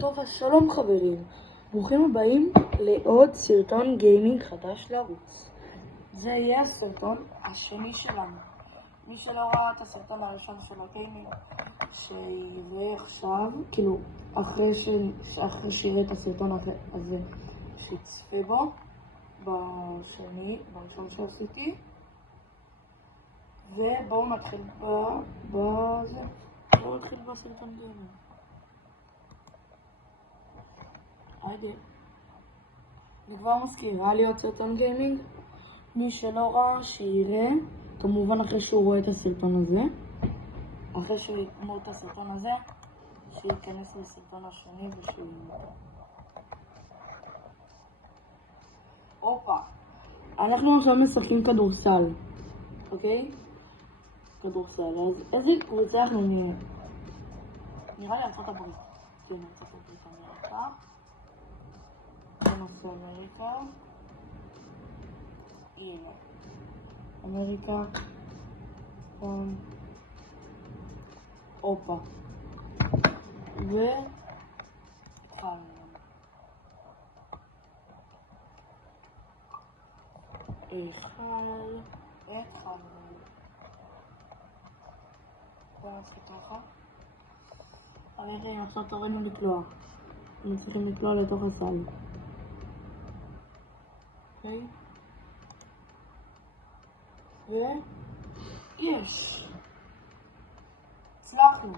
טוב, אז שלום חברים, ברוכים הבאים לעוד סרטון גיימינג חדש לערוץ. זה יהיה הסרטון השני שלנו. מי שלא ראה את הסרטון הראשון של הגיימינג, שיראה עכשיו, כאילו אחרי שיראה את הסרטון הזה, שיצפה בו בראשון שעשיתי. ובואו נתחיל בסרטון גיימינג. היידי. אני כבר מזכירה להיות סרטון גיימינג. מי שלא ראה שיראה, כמובן אחרי שהוא רואה את הסרטון הזה. אחרי שהוא יגמור את הסרטון הזה, שייכנס לסרטון השני ושיראה. הופה. אנחנו עכשיו משחקים כדורסל. אוקיי? כדורסל. אז איזה קבוצה אנחנו נהיה? נראה לי ארצות הברית. כן, ארצות הברית אמריקה. נושא אמריקה. הנה. אמריקה. הופה. והתחלנו. התחלנו. בואו נעשה ככה. עכשיו תורנו לקלוע. אנחנו צריכים לקלוע לתוך הסל. אוקיי? יש! הצלחנו.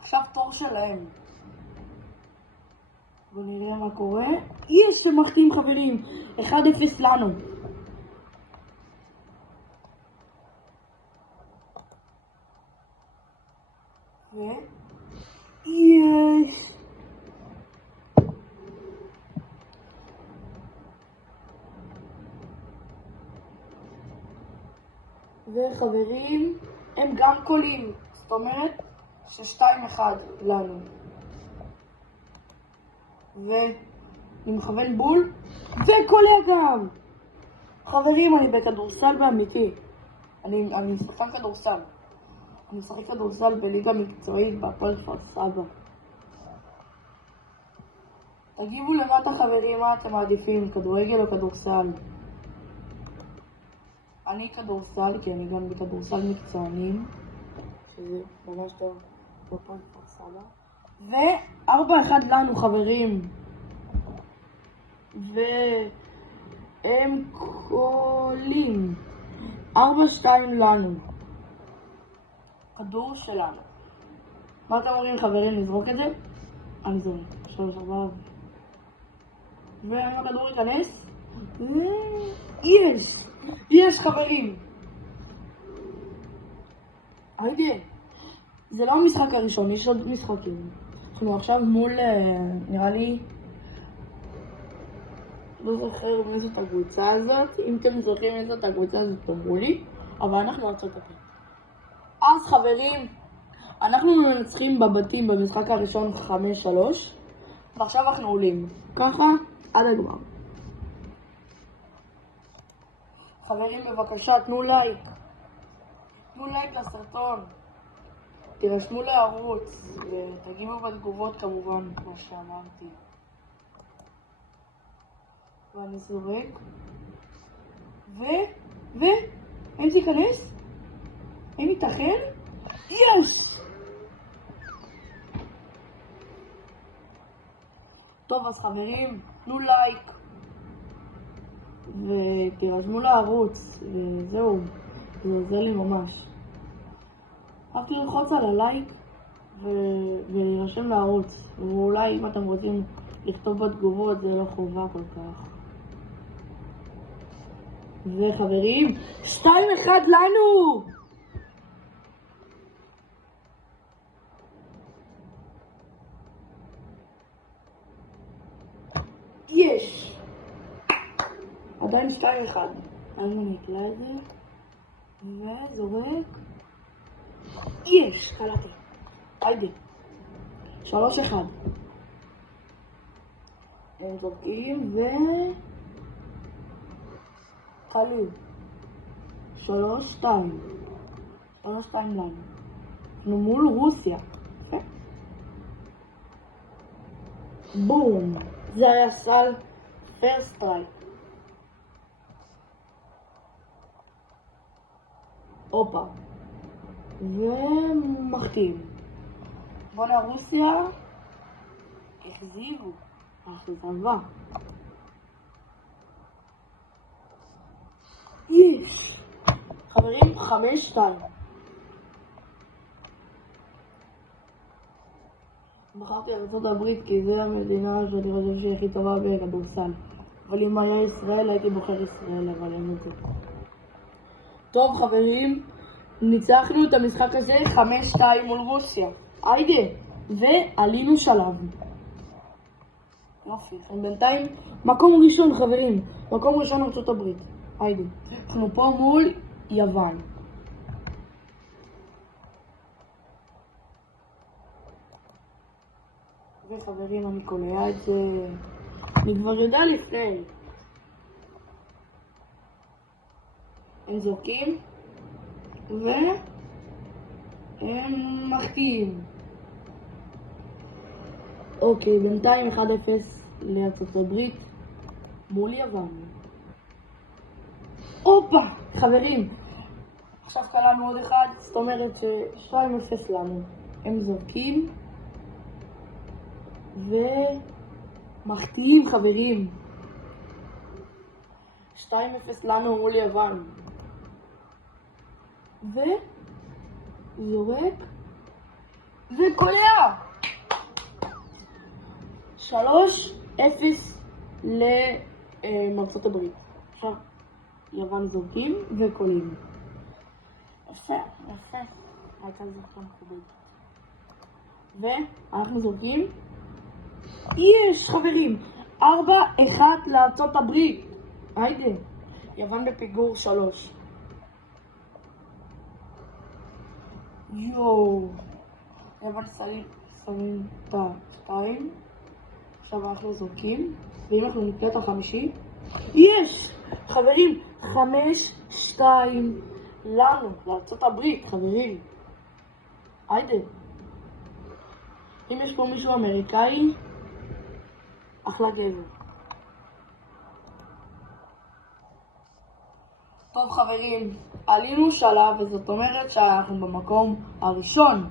עכשיו תור שלהם. בואו נראה מה קורה. יש! הם מחטאים חברים. 1-0 לנו. יש! וחברים, הם גם קולים, זאת אומרת ש2-1 לנו. ואני מכוון בול, וקולע גם! חברים, אני בכדורסל באמיתי. אני שחקן כדורסל. אני משחק כדורסל בליגה מקצועית בהפועל כפר סבא. תגיבו למטה חברים, מה אתם מעדיפים, כדורגל או כדורסל? אני כדורסל, כי אני גם בכדורסל מקצוענים, שזה ממש טוב בהפועל כפר סבא. ו4-1 לנו חברים. והם קולים. 4-2 לנו. כדור שלנו. מה אתם אומרים חברים, נזרוק את זה? אני זורק. 3-4. ואם הכדור ייכנס? יש! יש חברים! היידי, זה לא המשחק הראשון, יש עוד משחקים. אנחנו עכשיו מול, נראה לי, לא זוכר מי זאת הקבוצה הזאת. אם אתם זוכרים מי זאת הקבוצה הזאת, תאמרו לי. אבל אנחנו ארצות הברית. אז חברים, אנחנו מנצחים בבתים במשחק הראשון 5-3. ועכשיו אנחנו עולים. ככה עד הגמר. חברים, בבקשה, תנו לייק. תנו לייק לסרטון. תירשמו לערוץ. ותגיבו בתגובות כמובן, כמו שאמרתי. ואני זורק. האם זה ייכנס? האם ייתכן? יש! טוב, אז חברים, תנו לייק. ותירשמו לערוץ, וזהו, זה עוזר לי ממש. רק ללחוץ על הלייק ולהירשם לערוץ, ואולי אם אתם רוצים לכתוב בתגובות זה לא חובה כל כך. וחברים, 2-1 לנו! יש! עדיין 2-1. אז אני אקלע את זה וזורק. יש! קלעתי. היידי. 3-1. הם זורקים קלעו. 3-2. 3-2 לנו. אנחנו מול רוסיה. בום. זה היה סל פרסט סטרייק. הופה. ומחתים. בונה רוסיה החזירו. אכזבה. יש. חברים, 5-2. בחרתי ארצות הברית כי זו המדינה שאני חושב שהיא הכי טובה בכדורסל. אבל אם היה ישראל הייתי בוחר ישראל, אבל אין את זה. טוב חברים, ניצחנו את המשחק הזה 5-2 מול רוסיה. היידה, ועלינו שלב. יופי, בינתיים מקום ראשון חברים, מקום ראשון ארצות הברית. היידה, אנחנו פה מול יוון. וחברים, אני קולע את זה, אני כבר יודע לפני. הם זורקים והם מחטיאים. אוקיי, בינתיים 1-0 לארצות הברית מול יוון. הופה, חברים, עכשיו קלענו עוד אחד, זאת אומרת ש2-0 לנו. הם זורקים ומחטיאים חברים. 2-0 לנו מול יוון. וזורק וקולע. 3-0 לארצות הברית. עכשיו יוון זורקים וקולים. יפה, יפה. הייתה זורקה מכובדת. ואנחנו זורקים. יש חברים, 4-1 לארצות הברית. היידה, יוון בפיגור 3. יואו, יוון שמים את ה-2. עכשיו אנחנו זורקים, ואם אנחנו נקלע את החמישי, יש! חברים, 5-2 לנו, לארצות הברית, חברים. היידה. אם יש פה מישהו אמריקאי, אחלה גבר. טוב חברים, עלינו שלב, וזאת אומרת שאנחנו במקום הראשון.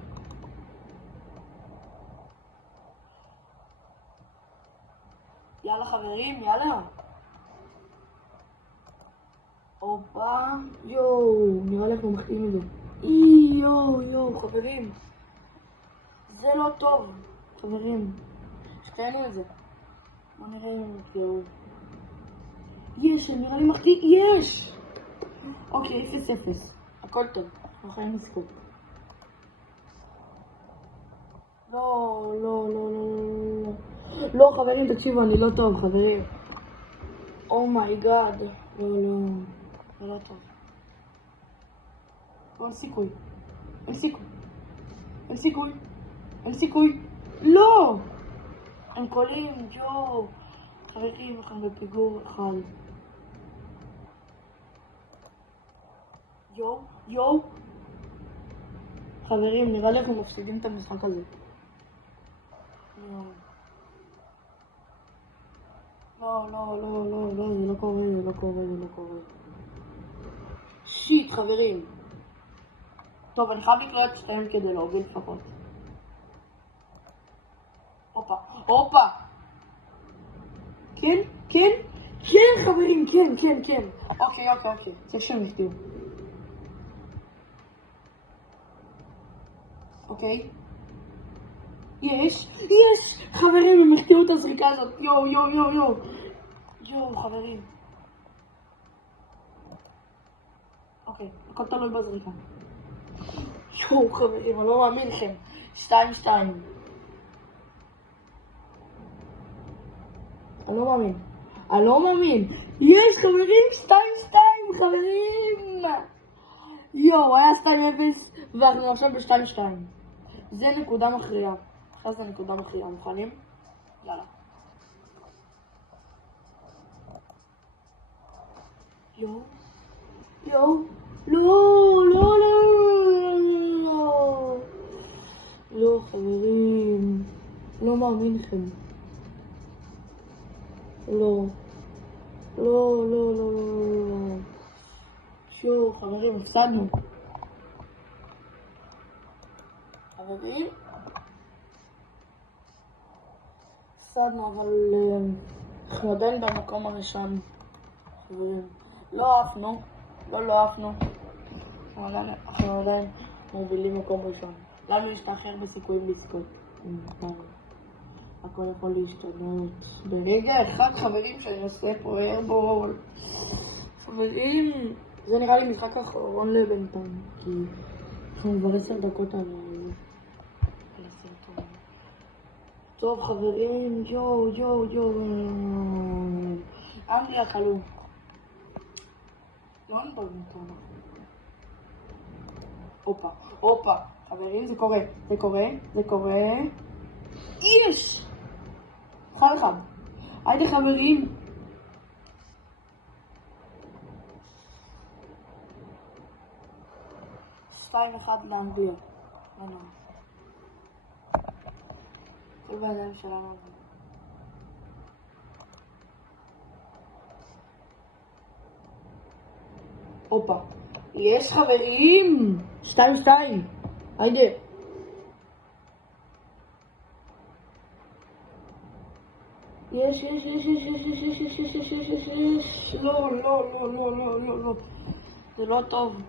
יאללה חברים, יאללה. הופה, יואו, נראה לי אנחנו מחטיאים את זה. יואו, חברים. זה לא טוב, חברים. שתהנו את זה. בוא נראה אם הם יקראו. יש, נראה לי מחטיא, יש! אוקיי, 0-0. הכל טוב, אנחנו חיים לזכות. לא, חברים, תקשיבו, אני לא טוב, חברים. אומייגאד. לא טוב. אין סיכוי. לא! הם קולים, יואו. חברים, אנחנו בפיגור 1. יואו. חברים, נראה לי אנחנו מפסידים את המשחק הזה. לא, זה לא קורה. שיט, חברים. טוב, אני חייב לקלוע את 2 כדי להוביל לפחות. הופה. כן, חברים, כן. אוקיי. צריך שהם יפתיעו. אוקיי. יש! חברים, הם החטיאו את הזריקה הזאת. יואו, חברים. אוקיי, הכל תלוי בזריקה. יואו, חברים, אני לא מאמין לכם. 2-2. אני לא מאמין. יש, חברים, 2-2, חברים. יואו, היה 2-0, ואנחנו עכשיו ב-2-2. זה נקודה מכריעה. אחרי זה נקודה מכריעה. מוכנים? יאללה. יואו. לא, חברים. לא מאמין לכם. לא. לא, לא, לא, לא. שוב, חברים, הפסדנו. חברים? הפסדנו, אבל אנחנו עדיין במקום הראשון. חברים, לא עפנו. לא עפנו. אנחנו עדיין מובילים מקום ראשון. לנו יש תאחר בסיכויים לזכות. הכל יכול להשתנות. ברגע אחד, חברים, שאני עושה פה איירבול. חברים, זה נראה לי משחק אחרון לבינתיים, כי אנחנו כבר 10 דקות על הסרטון. טוב, חברים, יו. אנגליה חלום. לא נדבר טוב. הופה. חברים, זה קורה. יש! 1-1. היידה חברים. שתיים אחד לאנגליה. כל בידיים שלנו. הופה. יש חברים! 2-2. היידה. יש. לא. זה לא טוב.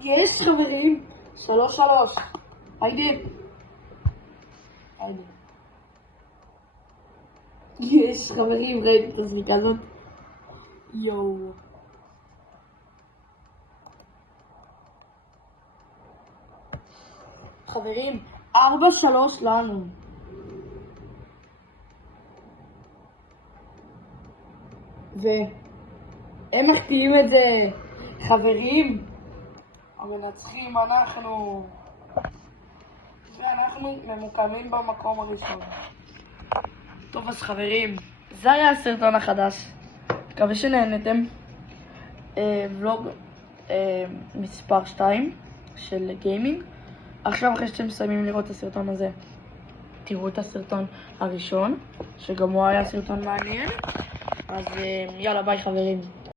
יש חברים. 3-3. היידה. יש חברים, ראיתי את הזריקה הזאת. יואו. חברים, 4-3 לנו. והם מחטיאים את זה. חברים, המנצחים אנחנו. ואנחנו ממוקמים במקום הראשון. טוב, אז חברים, זה היה הסרטון החדש. מקווה שנהנתם. ולוג מספר 2 של גיימינג. עכשיו, אחרי שאתם מסיימים לראות את הסרטון הזה, תראו את הסרטון הראשון, שגם הוא היה סרטון מעניין. אז יאללה, ביי חברים.